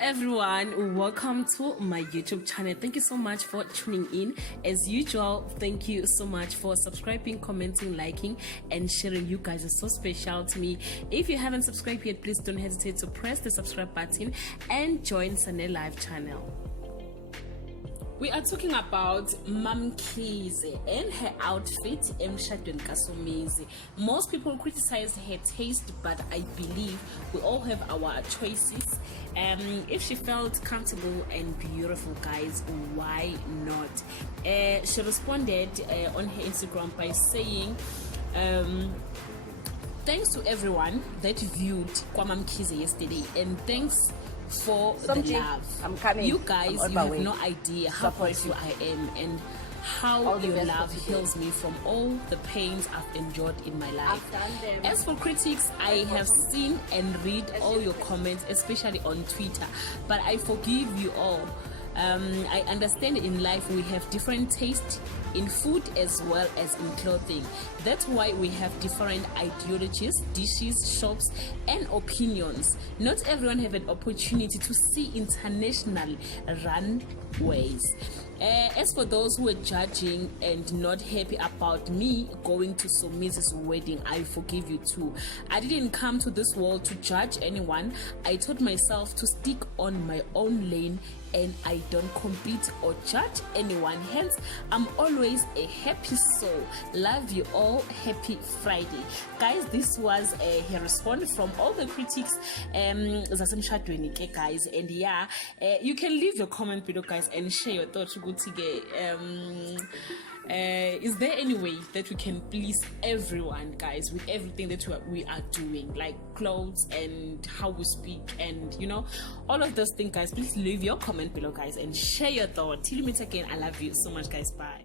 everyone, welcome to my YouTube channel. Thank you so much for tuning in. As usual, thank you so much for subscribing, commenting, liking and sharing. You guys are so special to me. If you haven't subscribed yet, please don't hesitate to press the subscribe button and join Sunday Live channel. We are talking about Mam Kize and her outfit emshadweni kaSomizi. Most people criticize her taste, but I believe we all have our choices. If she felt comfortable and beautiful, guys, why not? She responded on her Instagram by saying, thanks to everyone that viewed Mam Kize yesterday, and thanks for the love. I'm coming. You guys, you have no idea how grateful I am and how your love heals me from all the pains I've endured in my life. As for critics, I have seen and read all your comments, especially on Twitter, but I forgive you all. I understand in life we have different tastes in food as well as in clothing. That's why we have different ideologies, dishes, shops and opinions. Not everyone have an opportunity to see international runways. As for those who are judging and not happy about me going to Somizi's wedding, I forgive you too. I didn't come to this world to judge anyone. I taught myself to stick on my own lane and I don't compete or judge anyone. Hence, I'm always a happy soul. Love you all. Happy Friday. Guys, this was a response from all the critics guys, and yeah, you can leave your comment below, guys, and share your thoughts. Is there any way that we can please everyone, guys, with everything that we are doing, like clothes and how we speak and all of those things, guys? Please leave your comment below, guys, and share your thoughts. Till we meet again, I love you so much, guys. Bye.